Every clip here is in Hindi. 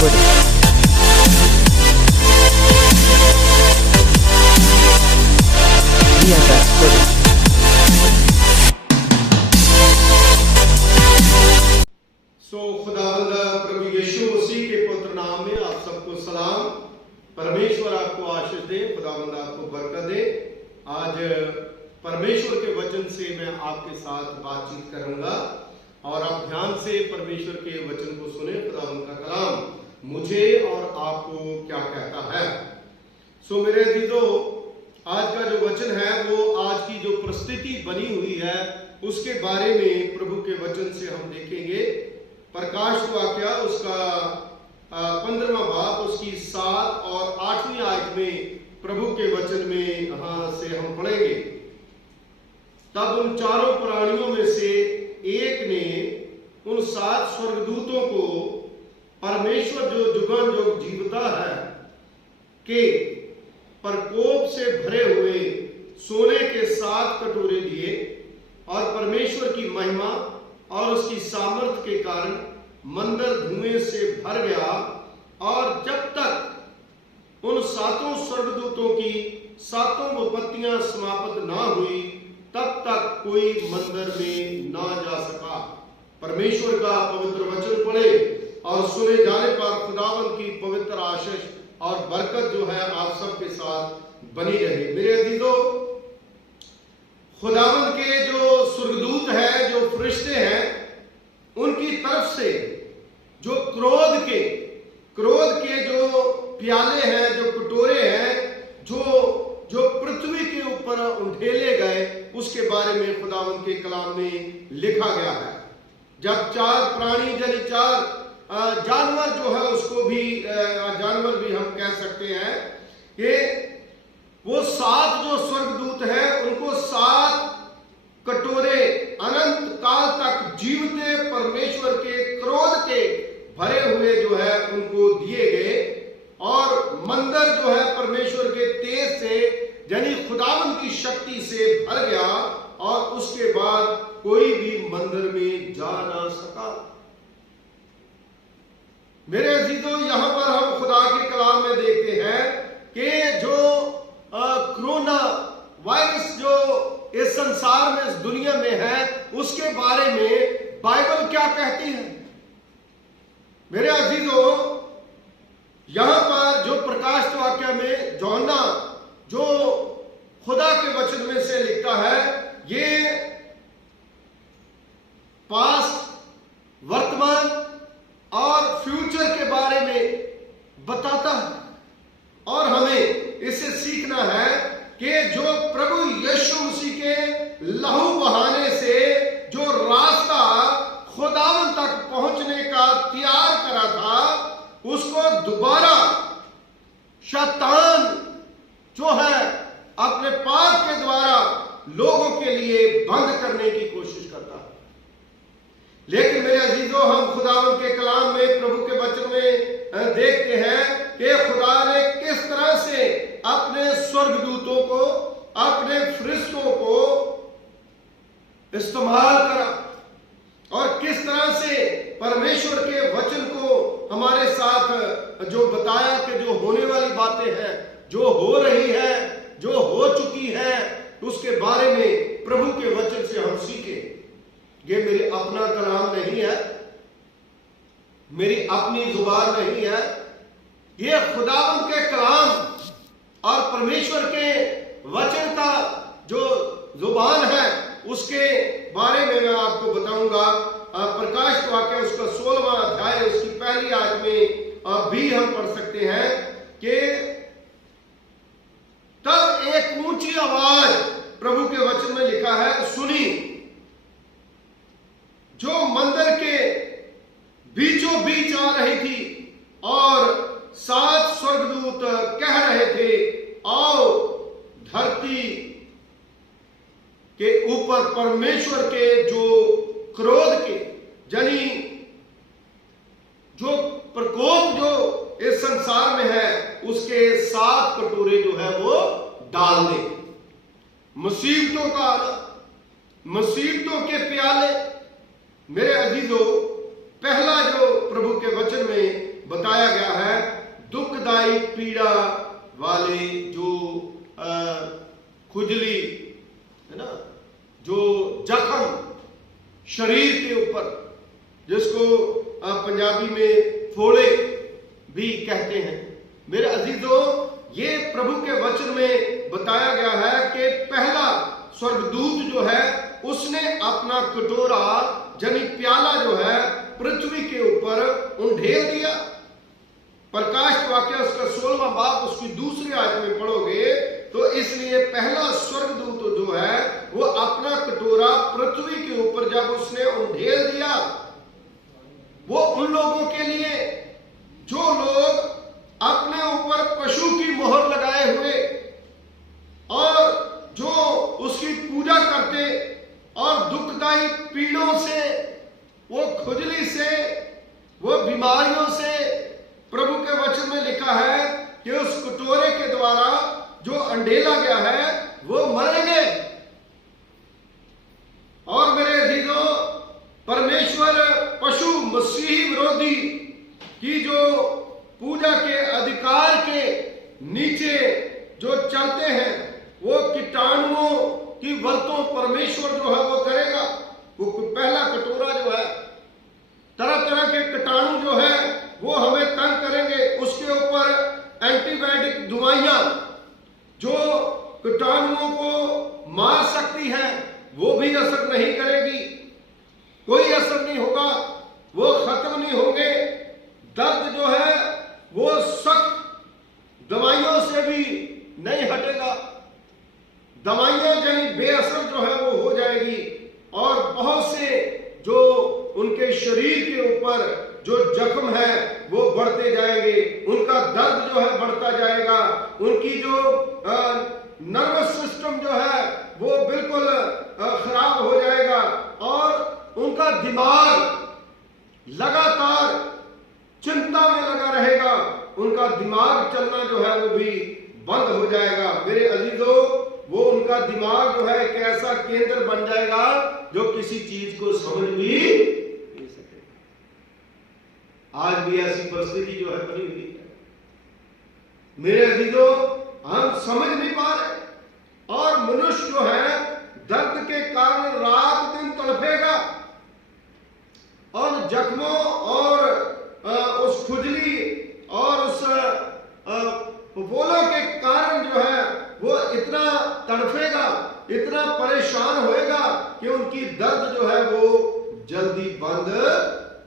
खुदावंद प्रभु यीशु मसीह के पवित्र नाम में आप सबको सलाम। परमेश्वर आपको आशीष दे, खुदावंद आपको बरकत दे। आज परमेश्वर के वचन से मैं आपके साथ बातचीत करूंगा और आप ध्यान से परमेश्वर के वचन को सुने। खुदावंद का कलाम मुझे और आपको क्या कहता है। सो मेरे अजीजों, आज का जो वचन है वो आज की जो परिस्थिति बनी हुई है उसके बारे में प्रभु के वचन से हम देखेंगे। प्रकाश वाक्य उसका 15वां बाब उसकी 7 और 8वीं आयत में प्रभु के वचन में यहां से हम पढ़ेंगे। तब उन चारों प्राणियों में से एक ने उन 7 स्वर्गदूतों को परमेश्वर जो जुगान जो जीवता है के प्रकोप से भरे हुए सोने के 7 कटोरे दिए और परमेश्वर की महिमा और उसकी सामर्थ के कारण मंदिर धुएं से भर गया। और जब तक उन 7 स्वर्गदूतों की 7 विपत्तियां समाप्त ना हुई तब तक कोई मंदिर में ना जा सका। परमेश्वर का पवित्र वचन पढ़े और सुने जाने पर खुदावंद की पवित्र आशीष और बरकत जो है आप सबके साथ बनी रहे। मेरे अजीजों, खुदावंद के जो स्वर्गदूत है, जो फरिश्ते हैं, उनकी तरफ से जो क्रोध के जो प्याले हैं, जो कटोरे हैं, जो पृथ्वी के ऊपर उंडेले गए, उसके बारे में खुदावंद के कलाम में लिखा गया है। जब 4 प्राणी यानी 4 जानवर जो है, उसको भी जानवर भी हम कह सकते हैं कि वो 7 जो स्वर्गदूत हैं उनको 7 कटोरे अनंत काल तक जीवते परमेश्वर के क्रोध के भरे हुए जो है उनको दिए गए और मंदिर जो है परमेश्वर के तेज से यानी खुदावंद की शक्ति से भर गया और उसके बाद कोई भी मंदिर में जा ना सका। मेरे अजीजों, यहां पर हम खुदा के कलाम में देखते हैं कि जो कोरोना वायरस जो इस संसार में, इस दुनिया में है, उसके बारे में बाइबल क्या कहती है। मेरे अजीजों, यहां पर जो प्रकाश वाक्य में यूहन्ना जो खुदा के वचन में से लिखता है, ये पास्ट, वर्तमान और फ्यूचर के बारे में बताता है और हमें इससे सीखना है कि जो प्रभु यीशु मसीह के लहू बहाने से जो रास्ता खुदावंद तक पहुंचने का तैयार करा था, उसको दोबारा शैतान जो है अपने पाप के द्वारा लोगों के लिए बंद करने की कोशिश करता है। लेकिन मेरे अजीजों, हम खुदावंद के कलाम में प्रभु के वचन में देखते हैं कि खुदा ने किस तरह से अपने स्वर्गदूतों को, अपने फरिश्तों को इस्तेमाल करा और किस तरह से परमेश्वर के वचन को हमारे साथ जो बताया कि जो होने वाली बातें हैं, जो हो रही है, जो हो चुकी है, उसके बारे में प्रभु के वचन से हम सीखें। ये मेरी अपना कलाम नहीं है, मेरी अपनी जुबान नहीं है, ये खुदावंद के कलाम और परमेश्वर के वचन का जो जुबान है उसके बारे में मैं आपको बताऊंगा। प्रकाश वाक्य उसका 16वां अध्याय उसकी पहली आयत में भी हम पढ़ सकते हैं कि तब एक ऊंची आवाज प्रभु के वचन में लिखा है सुनी, जो मंदिर के बीचों बीच आ रही थी और 7 स्वर्गदूत कह रहे थे, आओ धरती के ऊपर परमेश्वर के जो क्रोध के यानी जो प्रकोप जो इस संसार में है उसके 7 कटोरे जो है वो डाल दे। मुसीबतों का, मुसीबतों के प्याले। मेरे अजीजों, पहला जो प्रभु के वचन में बताया जिसको पंजाबी में फोड़े भी कहते हैं। मेरे अजीजों, ये प्रभु के वचन में बताया गया है कि पहला स्वर्गदूत जो है उसने अपना कटोरा यानी प्याला जो है पृथ्वी के ऊपर उंडेल दिया। प्रकाश वाक्य उसका 16वां बाब उसकी दूसरी आयत में पढ़ोगे तो इसलिए पहला स्वर्गदूत जो है वो अपना कटोरा पृथ्वी के ऊपर जब उसने उंडेल दिया, वो उन लोगों के लिए जो लोग अपने ऊपर पशु की मोहर लगाए हुए और जो उसकी पूजा करते और दुखदाई पीड़ों से, वो खुजली से, वो बीमारियों से, प्रभु के वचन में लिखा है कि उस कटोरे के द्वारा जो अंडेला गया है वो मरेंगे। और मेरे अजीजों, परमेश्वर पशु मसीही विरोधी की जो पूजा के अधिकार के नीचे जो चलते हैं, वो कीटाणुओं की वर्तों परमेश्वर जो है वो करेगा। वो पहला कटोरा जो है, तरह तरह के कीटाणु जो है वो हमें तंग करेंगे। उसके ऊपर एंटीबायोटिक दवाइयां जो कीटाणुओं को मार सकती हैं वो भी असर नहीं करेगी, कोई असर नहीं होगा, वो खत्म नहीं होंगे। दर्द जो है वो सख्त दवाइयों से भी नहीं हटेगा, दवाइयां यानी बेअसर जो है वो हो जाएगी। और बहुत से जो उनके शरीर के ऊपर जो जख्म है वो बढ़ते जाएंगे, उनका दर्द जो है बढ़ता जाएगा, उनकी जो नर्वस सिस्टम जो है वो बिल्कुल खराब हो जाएगा और उनका दिमाग लगातार चिंता में लगा रहेगा, उनका दिमाग चलना जो है वो भी बंद हो जाएगा। मेरे अजीजों, वो उनका दिमाग जो है एक ऐसा केंद्र बन जाएगा जो किसी चीज को समझ भी नहीं सके। आज भी ऐसी परिस्थिति जो है बनी हुई है। मेरे अजीजों, हम समझ नहीं पा रहे और मनुष्य जो है दर्द के कारण रात दिन तड़पेगा और जख्मों और उस खुजली और उस फफोलों के कारण जो है वो इतना तड़फेगा, इतना परेशान होएगा कि उनकी दर्द जो है वो जल्दी बंद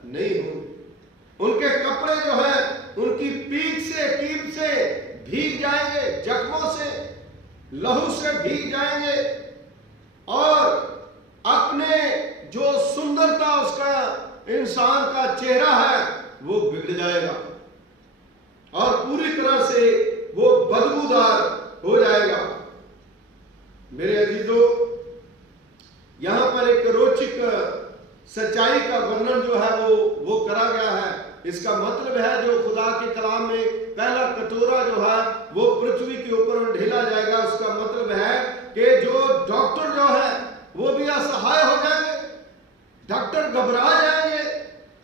नहीं हो। उनके कपड़े जो है उनकी पीठ से कीप से भीग जाएंगे, जख्मों से, लहू से भीग जाएंगे और अपने जो सुंदरता उसका इंसान का चेहरा है वो बिगड़ जाएगा और पूरी तरह से वो बदबूदार हो जाएगा। मेरे अजीजों, यहां पर एक रोचक सच्चाई का वर्णन जो है वो करा गया है। इसका मतलब है जो खुदा के कलाम में पहला कटोरा जो है वो पृथ्वी के ऊपर ढेला जाएगा, उसका मतलब है कि जो डॉक्टर जो है वो भी असहाय हो जाएंगे, डॉक्टर घबरा जाएंगे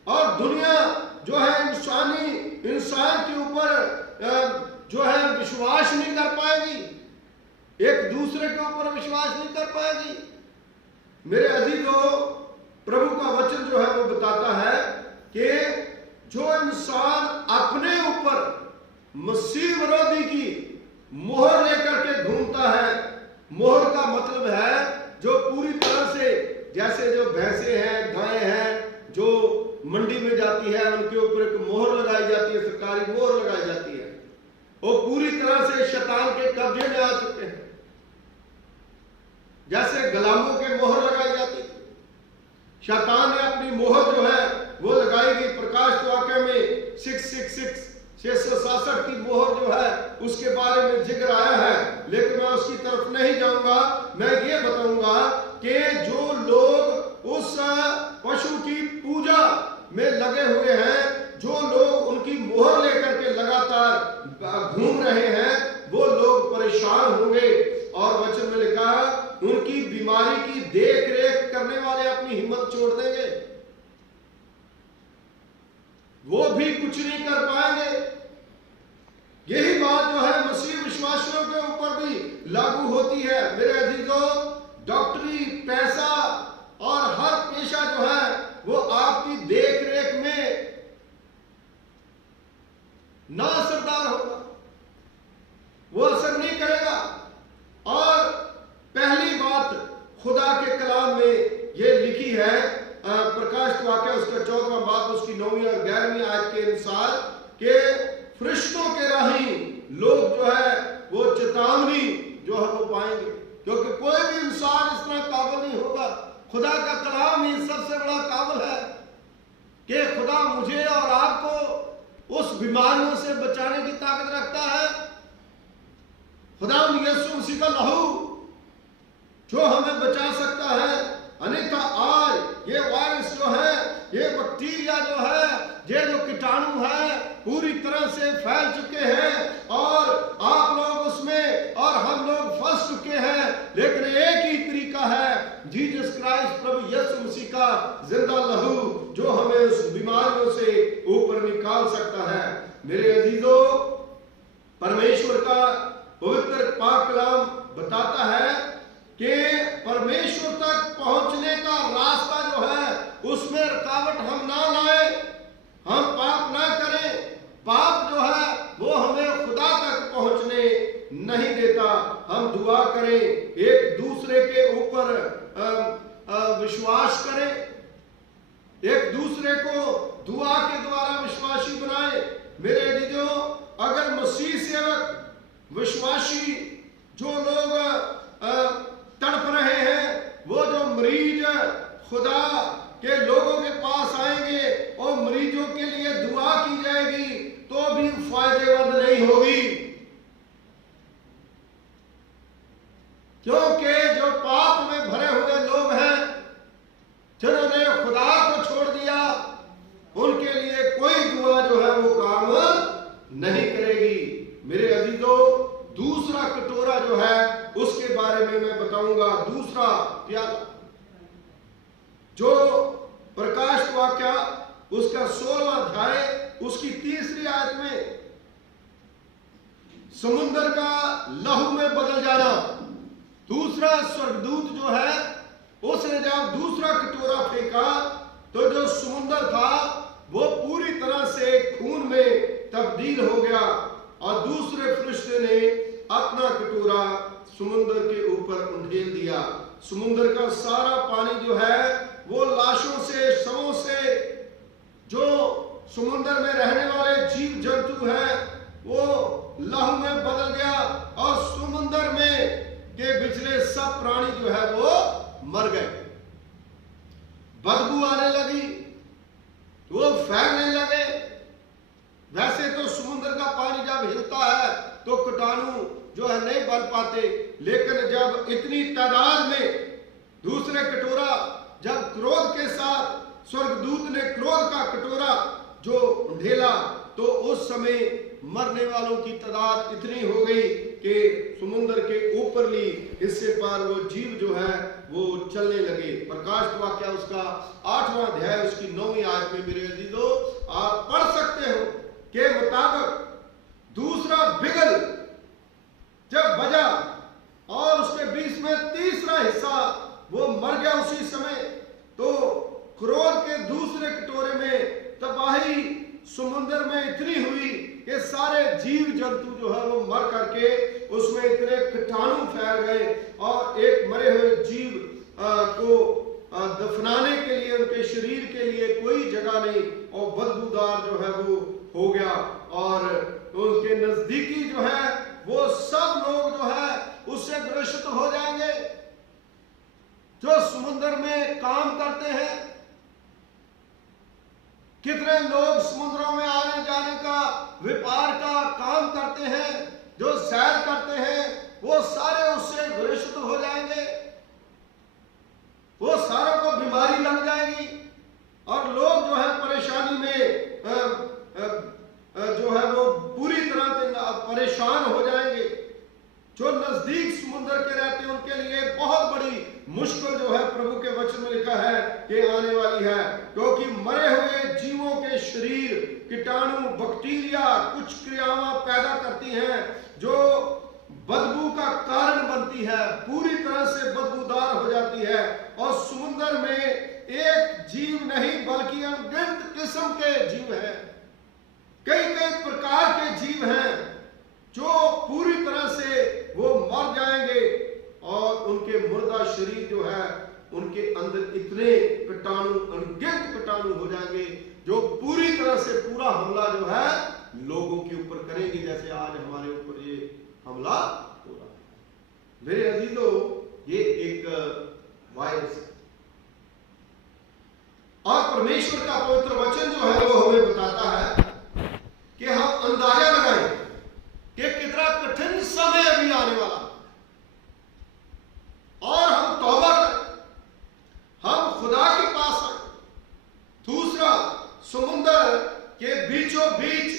और दुनिया जो है इंसान के ऊपर जो है विश्वास नहीं कर पाएगी, एक दूसरे के ऊपर विश्वास नहीं कर पाएगी। मेरे अजीजों, प्रभु का वचन जो है वो बताता है कि जो इंसान अपने ऊपर मसीह विरोधी की मोहर लेकर के घूमता है, मोहर का मतलब है जो पूरी तरह से, जैसे जो भैंसे हैं, गायें हैं, जो मंडी में जाती है उनके ऊपर एक मोहर लगाई जाती है, सरकारी मोहर लगाई जाती है, वो पूरी तरह से शैतान के कब्जे में आ चुके हैं। जैसे गुलामों के मोहर लगाई जाती, शैतान ने अपनी मोहर जो है वो लगाएगी। प्रकाश वाक्य में 666 की मोहर जो है उसके बारे में जिक्र आया है, लेकिन मैं उसकी तरफ नहीं जाऊंगा। मैं ये बताऊंगा कि जो लोग उस पशु की पूजा में लगे हुए हैं, जो लोग उनकी मोहर लेकर के लगातार घूम रहे हैं, वो लोग परेशान होंगे। और वचन में लिखा है उनकी बीमारी की देख रेख करने वाले अपनी हिम्मत छोड़ देंगे, वो भी कुछ नहीं कर पाएंगे। यही बात जो है मसीह विश्वासियों के ऊपर भी लागू होती है। मेरे अजीजों, डॉक्टरी, पैसा और हर पेशा जो है वो आपकी देख ना असरदार होगा, वो असर नहीं करेगा। और पहली बात खुदा के कलाम में ये लिखी है, प्रकाशित वाक्य उसका 14वां बाब उसकी 9वीं और 11वीं आयत के अनुसार कि फरिश्तों के राही लोग जो है वो चेतावनी जो है वो पाएंगे, क्योंकि कोई भी इंसान इस तरह काबिल नहीं होगा। खुदा का कलाम ही सबसे बड़ा काबिल है कि खुदा मुझे और आपको उस बीमारियों से बचाने की ताकत रखता है। खुदा यीशु मसीह का लहू जो हमें बचा सकता है, अन्यथा आज ये वायरस जो है, ये बैक्टीरिया जो है, ये जो कीटाणु है पूरी तरह से फैल चुके हैं और आप लोग उसमें और हम लोग फंस चुके हैं। लेकिन एक ही तरीका है, जीसस क्राइस्ट प्रभु यीशु मसीह का जिंदा लहू जो हमें उस बीमारियों से ऊपर निकाल सकता है। मेरे अजीजों, परमेश्वर का पवित्र पाक कलाम बताता है कि परमेश्वर तक पहुंचने का रास्ता जो है उसमें रुकावट हम ना लाए, हम पाप ना करें। पाप जो है वो हमें खुदा तक पहुंचने नहीं देता। हम दुआ करें, एक दूसरे के ऊपर विश्वास करें, एक दूसरे को दुआ के द्वारा विश्वासी बनाए। मेरे अजीजों, अगर मसीह सेवक विश्वासी जो लोग तड़प रहे हैं, वो जो मरीज खुदा के लोगों के पास आएंगे और मरीजों के लिए दुआ की जाएगी तो भी फायदेमंद नहीं होगी, क्योंकि जो पाप में भरे हुए लोग हैं, जिन्होंने खुदा को छोड़ दिया, उनके लिए कोई दुआ जो है वो काम नहीं करेगी। मेरे अजीजों, दूसरा कटोरा जो है उसके बारे में मैं बताऊंगा। दूसरा प्याला जो प्रकाशित वाक्य उसका 16वां अध्याय उसकी 3री आयत में समुद्र का लहू में बदल जाना। दूसरा स्वर्गदूत जो है उसने जब दूसरा कटोरा फेंका तो जो समुद्र था वो पूरी तरह से खून में तब्दील हो गया और दूसरे फरिश्ते ने अपना कटोरा समुद्र के ऊपर उंडेल दिया। समुद्र का सारा पानी जो है वो लाशों से, शवों से, जो समुद्र में रहने वाले जीव जंतु हैं वो लहू में बदल गया और समुद्र में के पिछले सब प्राणी जो है वो मर गए। बदबू आने लगी, वो फैलने लगे। वैसे तो समुद्र का पानी जब हिलता है तो कीटाणु जो है नहीं बल पाते, लेकिन जब इतनी तादाद में दूसरे कटोरा, जब क्रोध के साथ स्वर्गदूत ने क्रोध का कटोरा जो ढेला तो उस समय मरने वालों की तादाद इतनी हो गई कि समुद्र के ऊपरली हिस्से पर वो जीव जो है वो चलने लगे। प्रकाशित वाक्य उसका 8वां अध्याय उसकी 9वीं आयत में मेरे अजीजों आप पढ़ सकते हो के मुताबिक दूसरा बिगल जब बजा और उसके बीच में तीसरा हिस्सा वो मर गया उसी समय, तो क्रोध के दूसरे कटोरे में तबाही समुद्र में इतनी हुई कि सारे जीव जंतु जो है वो मर करके उसमें इतने कीटाणु फैल गए और एक मरे हुए जीव को दफनाने के लिए, उनके शरीर के लिए कोई जगह नहीं और बदबूदार जो है वो हो गया। और उनके नजदीकी जो है वो सब लोग जो है उससे ग्रसित हो जाएंगे जो समुद्र में काम करते हैं। कितने लोग समुद्रों में आने जाने का, व्यापार का काम करते हैं, जो सैर करते हैं, वो सारे उससे ग्रसित हो जाएंगे। वो सारों को बीमारी लग जाएगी और लोग जो है परेशानी में जो है वो पूरी तरह से परेशान हो जाएंगे। जो नजदीक समुद्र के रहते हैं उनके लिए बहुत बड़ी मुश्किल जो है प्रभु के वचन में लिखा है कि आने वाली है, क्योंकि मरे हुए जीवों के शरीर कीटाणु, बैक्टीरिया कुछ क्रियाएं पैदा करती हैं जो बदबू का कारण बनती है, पूरी तरह से बदबूदार हो जाती है। और समुद्र में एक जीव नहीं बल्कि अनगिनत किस्म के जीव हैं कई कई प्रकार के जीव हैं जो पूरी तरह से वो मर जाएंगे और उनके मुर्दा शरीर जो है उनके अंदर इतने कीटाणु, अनगिनत कीटाणु हो जाएंगे जो पूरी तरह से पूरा हमला जो है लोगों के ऊपर करेंगे, जैसे आज हमारे ऊपर ये हमला हो रहा है। मेरे अजीजों, ये एक वायरस है और परमेश्वर का पवित्र वचन जो है वो हमें बताता है कि हम अंदाजा लगाएं कि कितना कठिन समय अभी आने वाला और हम तौबा करें, हम खुदा के पास आए। दूसरा, समुद्र के बीचों बीच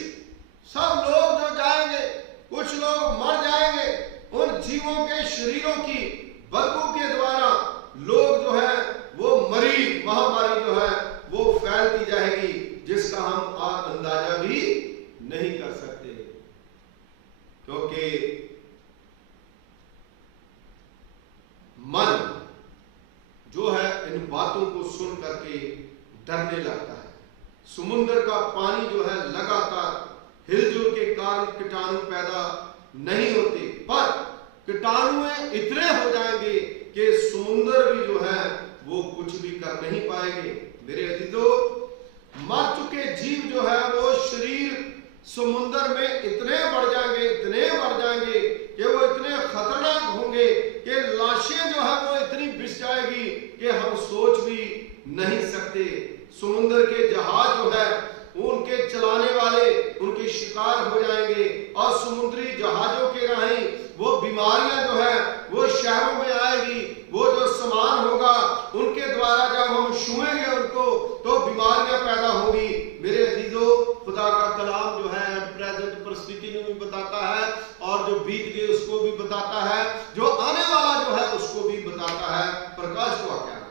सब लोग जो जाएंगे, कुछ लोग मर जाएंगे, उन जीवों के शरीरों की बदबू के द्वारा लोग जो है वो मरी महामारी जो है वो फैलती जाएगी, जिसका हम आज अंदाजा भी नहीं कर सकते, क्योंकि मन जो है इन बातों को सुन करके डरने लगता है। समुद्र का पानी जो है लगातार हिलजुल के कारण कीटाणु पैदा नहीं होते, पर कीटाणु इतने हो जाएंगे कि समुद्र भी जो है वो कुछ भी कर नहीं पाएंगे। मेरे अजीजों, मर चुके जीव जो है वो शरीर समुद्र में इतने बढ़ जाएंगे, इतने बढ़ जाएंगे कि वो इतने खतरनाक होंगे कि लाशें जो है वो इतनी बिछ जाएगी कि हम सोच भी नहीं सकते। समुद्र के जहाज जो है उनके चलाने वाले उनके शिकार हो जाएंगे और समुद्री जहाजों के राही वो बीमारियां जो है वो शहरों में आएगी। वो जो सामान होगा उनके द्वारा जब हम छुएंगे उनको तो बीमारियां पैदा होगी। मेरे अजीजों, खुदा का कलाम जो है प्रेजेंट परिस्थिति में भी बताता है और जो बीत गए उसको भी बताता है, जो आने वाला जो है उसको भी बताता है। प्रकाश वाक्य है।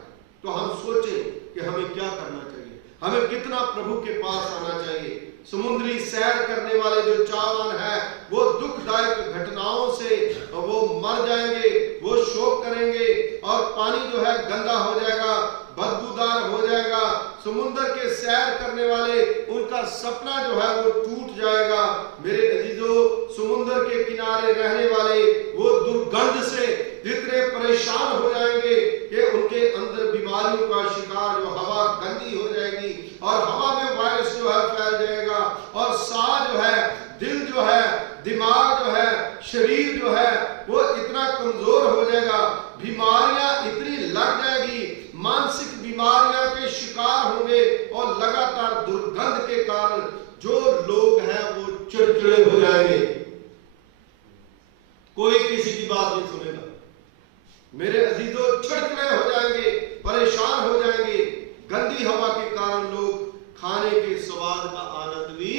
तो हम सोचें कि हमें क्या करना चाहिए, हमें कितना प्रभु के पास आना चाहिए। समुद्री सैर करने वाले जो चावान है वो दुखदायक घटनाओं से वो मर जाएंगे, वो शोक करेंगे और पानी जो है गंदा हो जाएगा, बदबूदार हो जाएगा। समुद्र के सैर करने वाले उनका सपना जो है वो टूट जाएगा। मेरे अजीजों, समुद्र के किनारे रहने वाले वो दुर्गंध से जितने परेशान हो जाएंगे कि उनके अंदर बीमारियों का शिकार, जो हवा गंदी हो जाएगी और हवा में वायरस जो है फैल जाएगा और साह जो है, दिल जो है, दिमाग जो है, शरीर जो है वो इतना कमजोर हो जाएगा, बीमारियां इतनी लग जाएगी, मानसिक बीमारियां के शिकार होंगे और लगातार दुर्गंध के कारण जो लोग हैं वो चिड़चिड़े हो जाएंगे, कोई किसी की बात नहीं सुनेगा। मेरे अजीजों, चिड़चिड़े हो जाएंगे, परेशान हो जाएंगे। गंदी हवा के कारण लोग खाने के स्वाद का आनंद भी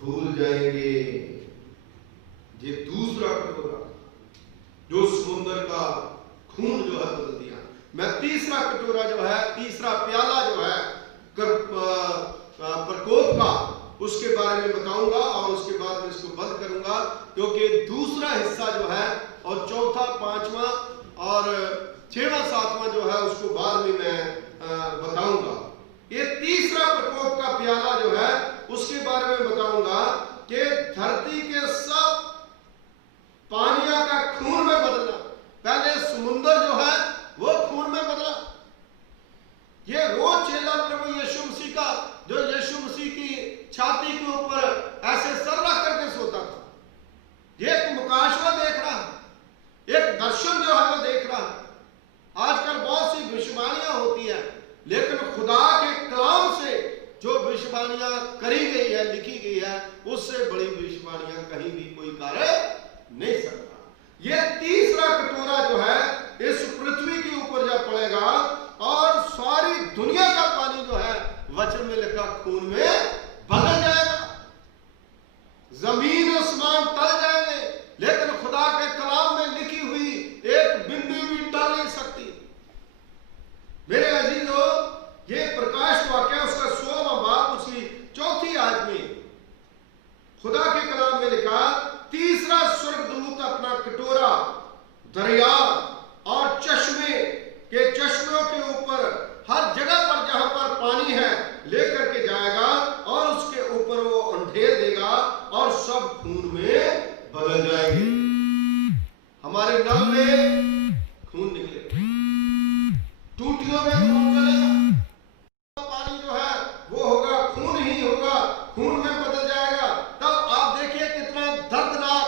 भूल जाएंगे। ये दूसरा कटोरा जो समुद्र का खून जो है बदल दिया। मैं तीसरा कटोरा जो है, तीसरा प्याला जो है प्रकोप का, उसके बारे में बताऊंगा और उसके बाद में इसको बंद करूंगा, क्योंकि दूसरा हिस्सा जो है और चौथा, पांचवा और छठवां, सातवां जो है उसको बाद में मैं बताऊंगा। ये तीसरा प्रकोप का प्याला जो है उसके बारे में बताऊंगा कि धरती के सब पानियों का खून में बदलना। पहले समुद्र जो है वो खून में बदला। ये रोज चेला प्रभु यीशु मसीह का, जो यीशु मसीह की छाती के ऊपर ऐसे सर रख करके सोता था, ये एक मुकाशवा देख रहा, एक दर्शन जो है वो देख रहा। आजकल बहुत सी भविष्यवाणियां होती है, लेकिन खुदा के कलाम से जो भविष्यवाणियां करी गई है, लिखी गई है, उससे बड़ी भविष्यवाणियां कहीं भी कोई कार्य नहीं सकता। ये तीसरा कटोरा जो है इस पृथ्वी के ऊपर जब पड़ेगा और सारी दुनिया का पानी जो है वचन में लिखा खून में बदल जाएगा, जमीन आसमान टल जाएंगे, लेकिन खुदा के कलाम में लिखी हुई एक बिंदु भी टल नहीं सकती। मेरे अजीजों, ये प्रकाश वाक्य उसका 16वां बाब उसकी 4थी आयत में खुदा के कलाम में लिखा, तीसरा स्वर्गदूत अपना कटोरा दरिया और चश्मों के ऊपर हर जगह पर जहां पर पानी है लेकर के जाएगा और उसके ऊपर वो अंधेरा खून में बदल जाएगा, तब आप देखिए कितना दर्दनाक।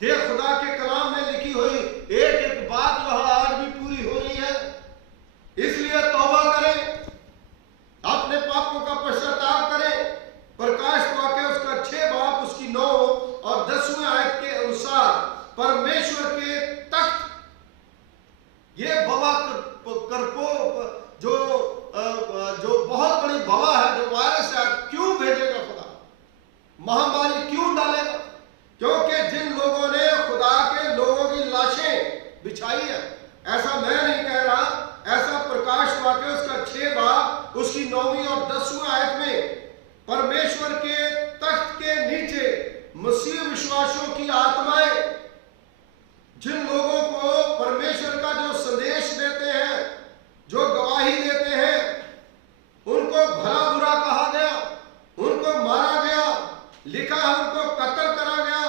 ये खुदा के कलाम में लिखी हुई एक एक बात जो है आज भी पूरी हो रही है। इसलिए तौबा करें, अपने पापों का पश्चाताप करें। प्रकाश वाक्य उसका 6 बाब उसकी 9 और 10वें आयत के अनुसार परमेश्वर के तख्त, ये बवा करपो जो बहुत बड़ी बवा है, जो वायरस है, क्यों भेजेगा खुदा? महामारी क्यों डालेगा? क्योंकि जिन लोगों ने खुदा के लोगों की लाशें बिछाई है, ऐसा मैं नहीं कह रहा, ऐसा प्रकाश वाक्य उसका 6 बाब उसकी 9वीं और 10वें आयत में परमेश्वर के तख्त के नीचे मसीह विश्वासियों की आत्माएं, जिन लोगों को परमेश्वर का जो संदेश देते हैं, जो गवाही देते हैं, उनको भला बुरा कहा गया, उनको मारा गया, लिखा है उनको कत्ल करा गया,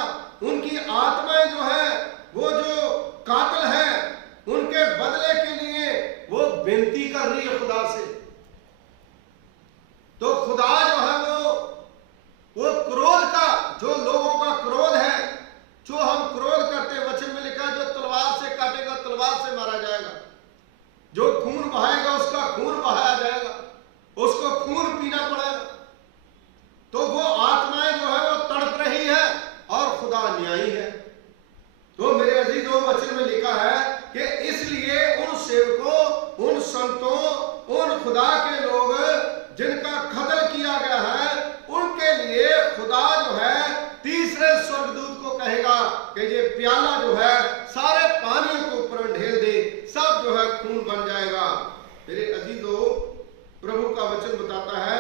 उनकी आत्माएं जो है वो जो कातिल है उनके बदले के लिए वो विनती कर रही है खुदा से। तो खुदा जो है वो क्रोध का, जो लोगों का क्रोध है, जो हम क्रोध करते हैं, वचन में लिखा है जो तलवार से काटेगा तलवार से मारा जाएगा, जो खून बहाएगा उसका खून बहाया जाएगा, उसको खून पीना पड़ेगा। तो वो आत्माएं जो है वो तड़प रही है और खुदा न्यायी है। तो मेरे अजीजों, वचन में लिखा है कि इसलिए उन सेवकों, उन संतों, उन खुदा के लोग जिनका कत्ल किया गया है, उनके लिए खुदा जो है तीसरे स्वर्गदूत को कहेगा कि ये प्याला जो है सारे पानियों को ऊपर ढेल दे, सब जो है खून बन जाएगा। मेरे अजीजों, प्रभु का वचन बताता है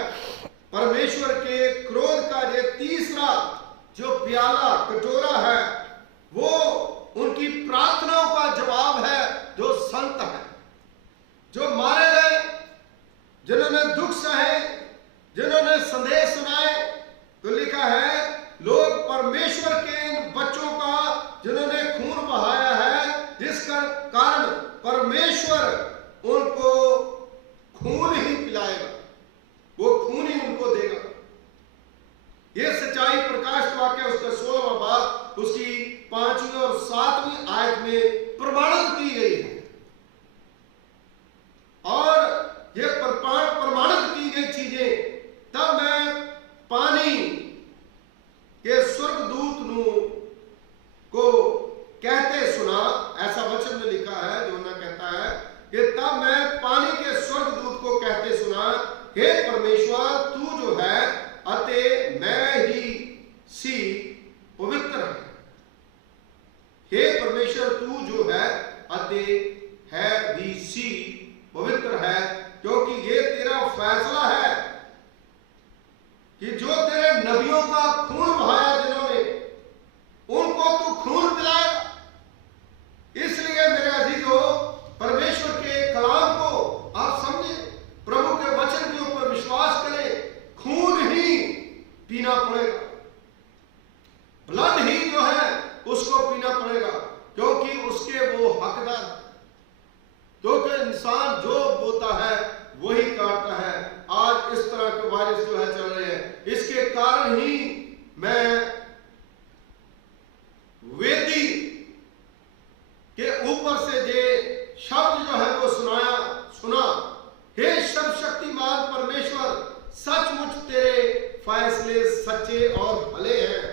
परमेश्वर के क्रोध का ये तीसरा जो प्याला, कटोरा है, वो उनकी प्रार्थनाओं का जवाब है। जो संत है, जो मारे गए, जिन्होंने दुख सहे, जिन्होंने संदेश सुनाए, तो लिखा है लोग परमेश्वर के इन बच्चों का जिन्होंने खून बहाया है, जिसका कारण परमेश्वर उनको खून ही पिलाएगा, वो खून ही उनको देगा। ये सच्चाई प्रकाश वाक्य उसका 16वां बाब उसकी 5वीं और 7वीं आयत में प्रमाणित की गई है। और ये प्रमाणित की गई चीजें तब मैं पानी के स्वर्गदूत को कहते सुना, ऐसा वचन में लिखा है, जो ना कहता है कि तब मैं पानी के स्वर्गदूत को कहते सुना, हे परमेश्वर, तू जो है अते मैं ही सी पवित्र है। हे परमेश्वर, तू जो है अते है भी सी पवित्र है, क्योंकि ये तेरा फैसला है कि जो तेरे नबियों का खून बहाया जिन्होंने, उनको तू खून पिलाएगा। इसलिए मेरे अजीजों, परमेश्वर के कलाम को आप समझे, प्रभु के वचन के ऊपर विश्वास करें, खून ही पीना पड़ेगा, ब्लड ही जो है उसको पीना पड़ेगा, क्योंकि उसके वो हकदार, क्योंकि इंसान जो बोता है वही काटता है। आज इस तरह के वायरस जो है चल रहे हैं, इसके कारण ही मैं वेदी के ऊपर से जे शब्द जो है वो सुना, हे सर्वशक्तिमान परमेश्वर, सचमुच तेरे फैसले सच्चे और भले हैं।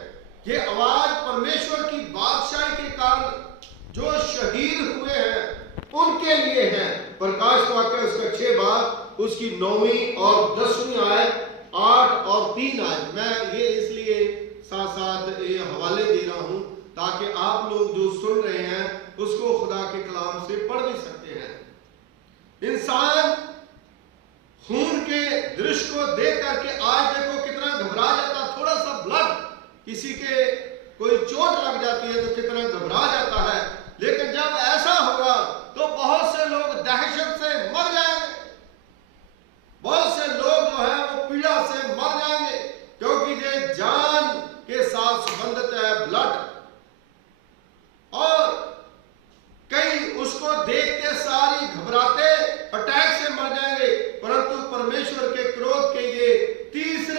ये आवाज परमेश्वर की बादशाही के कारण जो शहीद हुए हैं उनके लिए है। प्रकाश वाक्य उसका 6 बाब उसकी 9वीं और 10वीं आयत, 8 और 3 आयत। मैं ये इसलिए साथ साथ ये हवाले दे रहा हूं ताकि आप लोग जो सुन रहे हैं उसको खुदा के कलाम से पढ़ भी सकते हैं। इंसान खून के दृश्य को देख करके आज देखो कितना घबरा जाता, थोड़ा सा ब्लड, किसी के कोई चोट लग जाती है तो कितना घबरा जाता है, लेकिन जब ऐसा होगा तो बहुत से लोग दहशत से मर जाएंगे, बहुत से लोग जो है वो पीड़ा से मर जाएंगे, क्योंकि ये जान के साथ संबंधित है ब्लड। और कई उसको देखते सारी घबराते अटैक से मर जाएंगे, परंतु परमेश्वर के क्रोध के ये तीसरे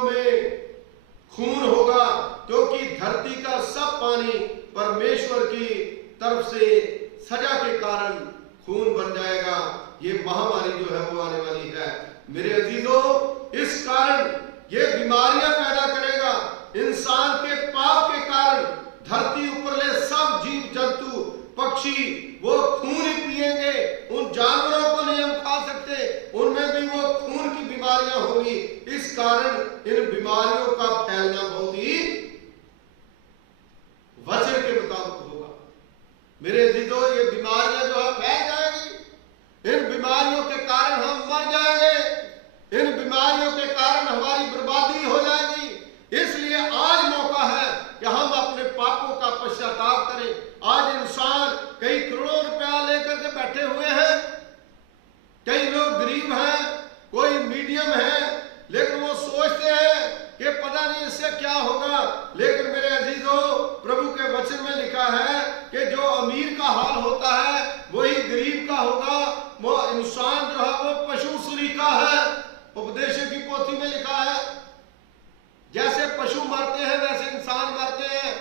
नदियों में खून होगा, क्योंकि धरती का सब पानी परमेश्वर की तरफ से सजा के कारण खून बन जाएगा। ये महामारी जो है वो आने वाली है मेरे अजीजों। इस कारण ये बीमारियां पैदा करेगा। इंसान के पाप के कारण धरती ऊपरले सब जीव जंतु पक्षी वो खून ही पिएंगे। उन जानवरों को नहीं हम खा सकते, उनमें भी वो खून की बीमारियां होंगी। इस कारण इन बीमारियों का फैलना बहुत ही वचन के मुताबिक होगा मेरे अजीजों। ये बीमारियां जो है फैल जाएंगी। इन बीमारियों के कारण हम मर जाएंगे। इन बीमारियों के कारण हमारी बर्बादी हो जाएगी। इसलिए आज मौका है कि हम अपने पापों का पश्चाताप करें। आज इंसान कई करोड़ों रुपया लेकर के बैठे हुए हैं। कई लोग गरीब हैं, कोई मीडियम है, लेकिन वो सोचते हैं कि पता नहीं इससे क्या होगा। लेकिन मेरे अजीजों, प्रभु के वचन में लिखा है कि जो अमीर का हाल होता है वही गरीब का होगा। वो इंसान जो है वो पशु सरीका है। उपदेश की पोथी में लिखा है जैसे पशु मरते हैं वैसे इंसान मरते हैं।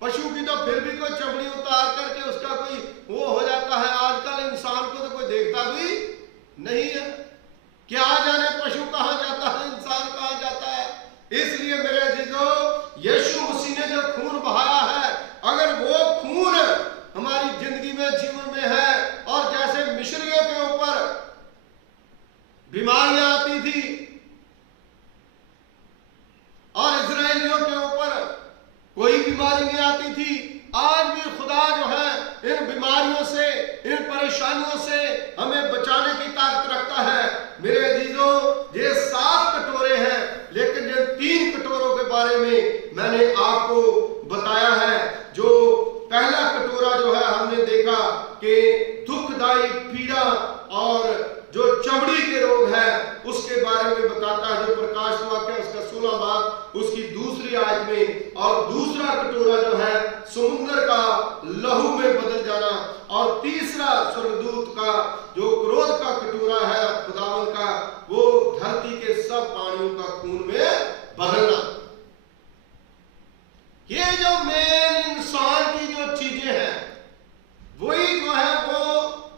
पशु की तो फिर भी कोई चमड़ी उतार करके उसका कोई वो हो जाता है। आजकल इंसान को तो कोई देखता भी नहीं है। क्या जाने पशु कहां जाता है, इंसान कहां जाता है। इसलिए मेरे अजीजों, यीशु मसीह ने जो खून बहाया है, अगर वो खून हमारी जिंदगी में जीवन में है, और जैसे मिस्रियों के ऊपर बीमारियां आती थी और इजरायलियों के ऊपर कोई बीमारी नहीं आती थी, आज भी खुदा जो है इन बीमारियों से, इन परेशानियों से हमें बचाने की ताकत रखता है। मेरे अजीजों, ये 7 कटोरे हैं, लेकिन ये 3 कटोरों के बारे में मैंने आपको बताया है। जो पहला कटोरा जो है हमने देखा कि दुखदाई पीड़ा और जो चमड़ी के रोग है उसके बारे में बताता है। जो प्रकाश वाक्य उसका 16 भाग उसकी दूसरी आयत में। और दूसरा कटोरा जो है समुद्र का लहू में बदल जाना। और तीसरा स्वर्गदूत का जो क्रोध का कटोरा है खुदावन का, वो धरती के सब पानियों का खून में बदलना। ये जो मेन इंसान की जो चीजें हैं वही जो है वो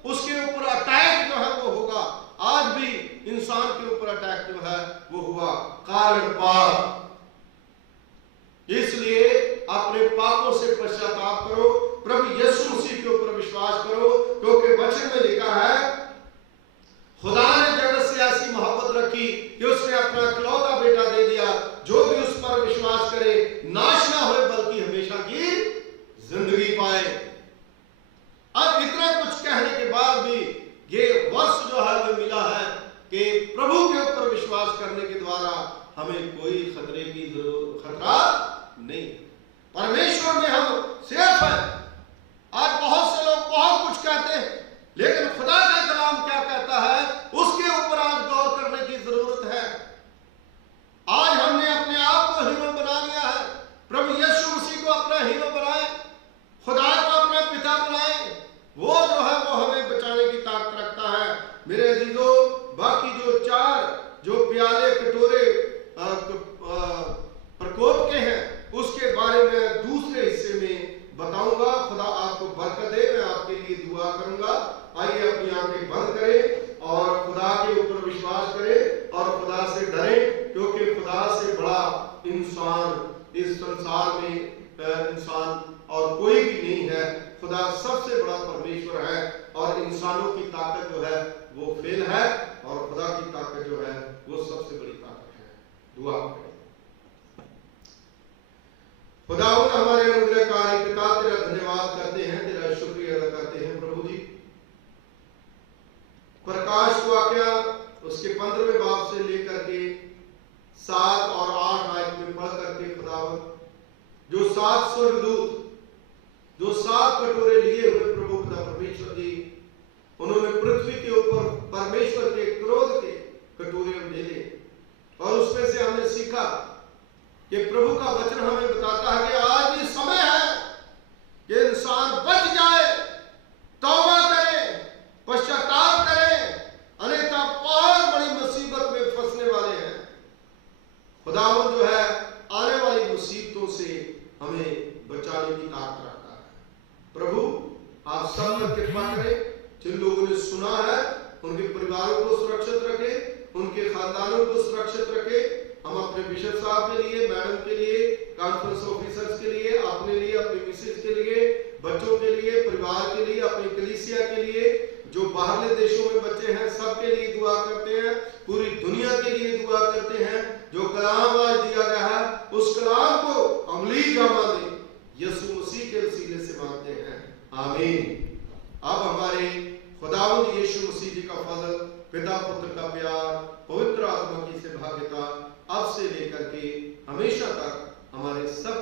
उसके ऊपर अटैक जो है वो होगा। आज भी इंसान के ऊपर अटैक जो है वो हुआ, कारण पाप। इसलिए अपने पापों से पश्चाताप करो, प्रभु यीशु मसीह के ऊपर विश्वास करो, क्योंकि वचन में लिखा है खुदा ने जगत से ऐसी मोहब्बत रखी कि उसने अपना इकलौता बेटा दे दिया, जो भी उस पर विश्वास करे नाश ना होए बल्कि हमेशा की जिंदगी पाए। अब इतना कुछ कहने के बाद भी ये वर्ष जो है वो मिला है कि प्रभु के ऊपर विश्वास करने के द्वारा हमें कोई खतरा नहीं। परमेश्वर में हम सेफ हैं। आज बहुत से लोग बहुत कुछ कहते हैं, लेकिन खुदा का कलाम क्या कहता है उसके ऊपर आज गौर करने की जरूरत है। आज हमने अपने आप को हीरो बना लिया है। प्रभु यीशु मसीह को अपना हीरो बनाए, खुदा को अपना पिता बनाए, वो जो है वो हमें बचाने की ताकत रखता है। मेरे अजीजों, बाकी जो 4 जो प्याले कटोरे प्रकोप के हैं उसके बारे में दूसरे हिस्से में बताऊंगा। खुदा आपको बरकत दे। मैं आपके लिए दुआ करूंगा। आइए अपनी आंखें बंद करें और खुदा के ऊपर विश्वास करें और खुदा से डरें, क्योंकि खुदा से बड़ा इंसान इस संसार में इंसान और कोई भी नहीं है। खुदा सबसे बड़ा परमेश्वर है और इंसानों की ताकत जो है वो फेल है, और खुदा की ताकत जो है वो सबसे बड़ी ताकत है। दुआ करें। खुदावंद हमारे अनुग्रहकारी पिता, तेरा धन्यवाद करते हैं, तेरा शुक्रिया अदा करते हैं प्रभु जी। प्रकाश वाक्या उसके 15वें बाब से लेकर के 7 और 8 आयत में पढ़ करके खुदावंद जो 7 स्वर्गदूत जो 7 कटोरे लिए हुए प्रभु खुदा परमेश्वर जी, उन्होंने पृथ्वी के ऊपर परमेश्वर के क्रोध के कटोरे ले लिए। और उसमें से हमने सीखा कि प्रभु का वचन हमें बताता है कि आज भी समय है कि इंसान बच जाए, तौबा करे, पश्चाताप करे, अन्यथा बहुत बड़ी मुसीबत में फंसने वाले हैं। खुदा हमें बचाने की ताकत रखता है। प्रभु आप सब पर कृपा करें। जिन लोगों ने सुना है उनके परिवारों को सुरक्षित रखे, उनके खानदानों को सुरक्षित रखे। हम अपने बिशप साहब के लिए, मैडम के लिए, कॉन्फ्रेंस ऑफिसर्स के लिए, अपने लिए, अपनी मिसेज के लिए, बच्चों के लिए, परिवार के लिए, अपनी कलीसिया के लिए, जो बाहरले देशों में बच्चे हैं सबके लिए दुआ करते हैं, पूरी दुनिया के लिए दुआ करते हैं। जो कलाम आज दिया गया है उस कलाम को अमली जामा दे, यीशु मसीह के वसीले से मांगते हैं, आमीन। अब हमारे खुदावंद यीशु मसीह जी का फजल, पिता पुत्र का प्यार, पवित्र आत्मा की सहभागिता अब से लेकर के हमेशा तक हमारे सब